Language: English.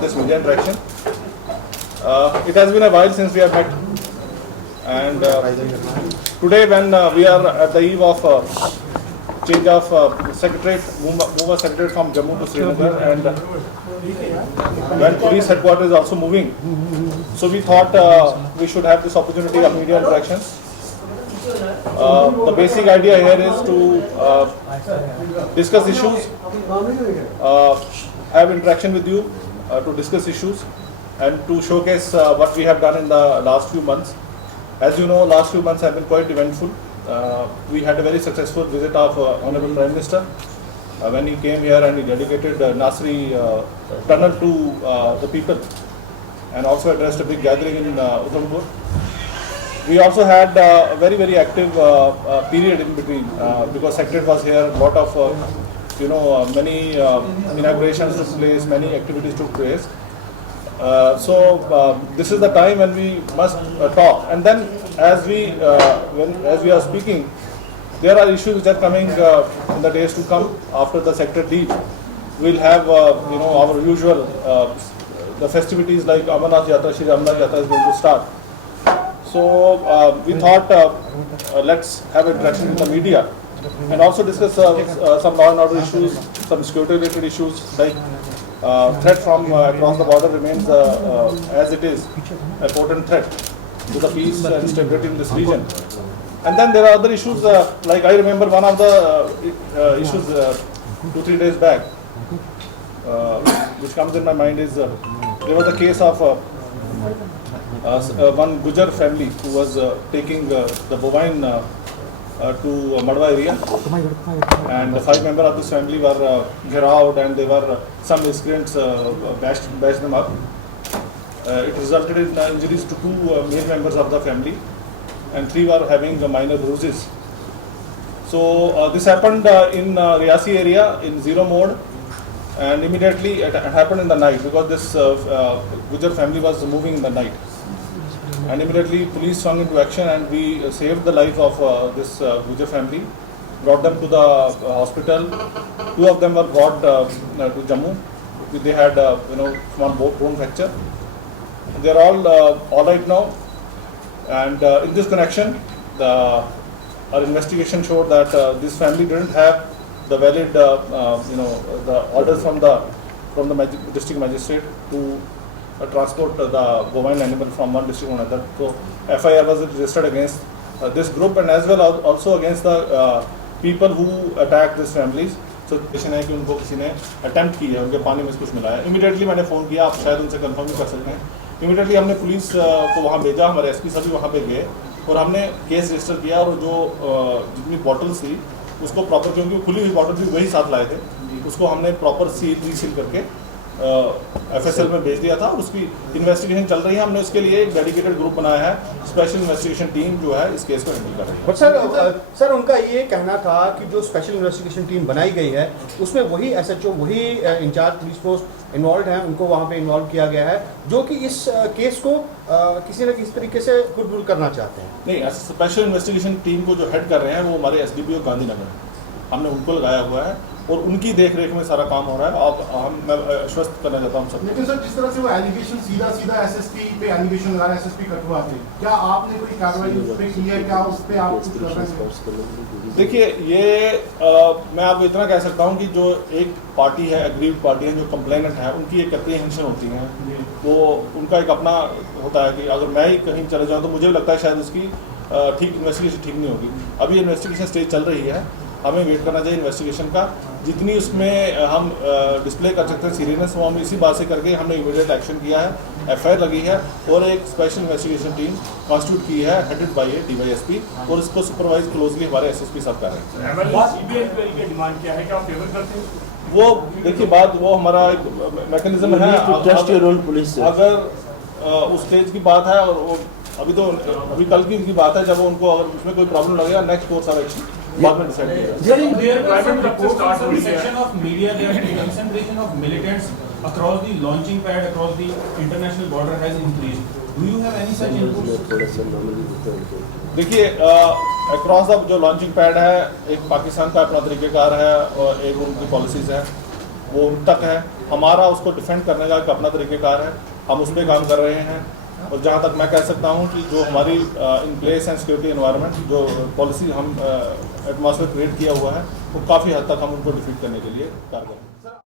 this media interaction. It has been a while since we have met, and today when we are at the eve of change of secretariat, move a secretariat from Jammu to Srinagar, and when police headquarters is also moving, so we thought we should have this opportunity of media interactions. The basic idea here is to discuss issues, have interaction with you, to discuss issues, and to showcase what we have done in the last few months. As you know, last few months have been quite eventful. We had a very successful visit of Honorable Prime Minister when he came here and he dedicated Nasri tunnel to the people, and also addressed a big gathering in Udhampur. We also had a very active period in between because Secretariat was here. A lot of many inaugurations took place, many activities took place. So this is the time when we must talk, and then as we are speaking, there are issues which are coming in the days to come after the Secretariat leave. We'll have our usual the festivities like Amarnath Yatra, Shri Amarnath Yatra is going to start. So we thought let's have interaction with the media and also discuss some law and order issues, some security related issues like threat from across the border remains as it is a potent threat to the peace and stability in this region. And then there are other issues like I remember one of the issues 2-3 days back which comes in my mind is there was a case of one Gujar family who was taking the bovine to Madhwa area, and 5 members of this family were gherao and they were some miscreants bashed them up. It resulted in injuries to 2 male members of the family, and 3 were having minor bruises. So this happened in Riyasi area in zero mode, and immediately it happened in the night because this Gujar family was moving in the night. And immediately police swung into action and we saved the life of this Gujar family, brought them to the hospital. 2 of them were brought to Jammu. They had small bone fracture. They are all right now. And in this connection, our investigation showed that this family didn't have the valid the orders from the district magistrate to transport the bovine animal from one district to another. So FIR was registered against this group and as well also against the people who attacked these families. So patient है कि उनको किसी ने attempt किया है, उनके पानी में कुछ मिलाया. इमीडिएटली मैंने फ़ोन किया, आप शायद उनसे कंफर्म भी कर सकते हैं. इमीडिएटली हमने पुलिस को वहाँ भेजा, हमारे एसपी सभी वहाँ पे गए और हमने केस रजिस्टर किया और जो जितनी बॉटल्स थी उसको प्रॉपर, क्योंकि खुली हुई बॉटल थी वही साथ लाए थे, उसको हमने प्रॉपर रीसील करके FSL में भेज दिया था और उसकी इन्वेस्टिगेशन चल रही है. हमने उसके लिए एक डेडिकेटेड ग्रुप बनाया है, स्पेशल इन्वेस्टिगेशन टीम जो है इस केस को हैंडल कर रही है. बट सर उनका ये कहना था कि जो स्पेशल इन्वेस्टिगेशन टीम बनाई गई है उसमें वही SHO, वही इंचार्ज पुलिस फोर्स इन्वॉल्व हैं, उनको वहाँ पे इन्वॉल्व किया गया है जो कि इस केस को किसी न किसी तरीके से गुडविल करना चाहते हैं. नहीं, स्पेशल इन्वेस्टिगेशन टीम को जो हेड कर रहे हैं वो हमारे SDPO गांधीनगर, हमने उनको लगाया हुआ है और उनकी देखरेख में सारा काम हो रहा है. अब मैं आश्वस्त करना चाहता हूँ सब. लेकिन सर जिस तरह से वो एलिगेशन सीधा SSP पे एलिगेशन लगा रहे हैं, SSP कठुआ पे, क्या आपने कोई कार्रवाई उस पे की है? क्या उस पे आप कुछ कर रहे हैं? देखिए ये मैं आपको इतना कह सकता हूँ कि जो एक पार्टी है, एग्रीव्ड पार्टी है, जो कंप्लेनेंट है, उनकी एक एप्रीहेंशन होती है, तो उनका एक अपना होता है कि अगर मैं ही कहीं चले जाऊँ तो मुझे भी लगता है शायद उसकी ठीक इन्वेस्टिगेशन ठीक नहीं होगी. अभी इन्वेस्टिगेशन स्टेज चल रही है, हमें वेट करना चाहिए इन्वेस्टिगेशन का. जितनी उसमें हम डिस्प्ले कर सकते हैं सीरियसनेस, वो हम इसी बात से करके हमने इमीडिएट एक्शन किया है, FIR लगी है और एक स्पेशल इन्वेस्टिगेशन टीम कॉन्स्टिट्यूट की है हेडेड बाय ए DYSP और इसको सुपरवाइज क्लोजली हमारे SSP साहब कर रहे हैं. वो देखिए बात वो हमारा एक मैकेनिज्म है. अगर उस स्टेज की बात है और अभी कल की उनकी बात है, जब उनको अगर उसमें कोई प्रॉब्लम लगेगा नेक्स्ट कोर्स ऑफ एक्शन बाद में डिसाइड किया. across the launching pad, across the international border has increased. Do you have any such inputs? देखिए अक्रॉस द जो लॉन्चिंग पैड है, एक पाकिस्तान का अपना तरीक़ेकार है और एक उनकी पॉलिसीज़ है, वो उन तक है. हमारा उसको डिफेंड करने का एक अपना तरीक़ेकार है, हम उस पर काम कर रहे हैं। और जहाँ तक मैं कह सकता हूँ कि जो हमारी in place and security environment जो पॉलिसी हम एटमॉस्फेयर क्रिएट किया हुआ है वो काफ़ी हद तक हम उनको डिफीट करने के लिए कारगर हैं।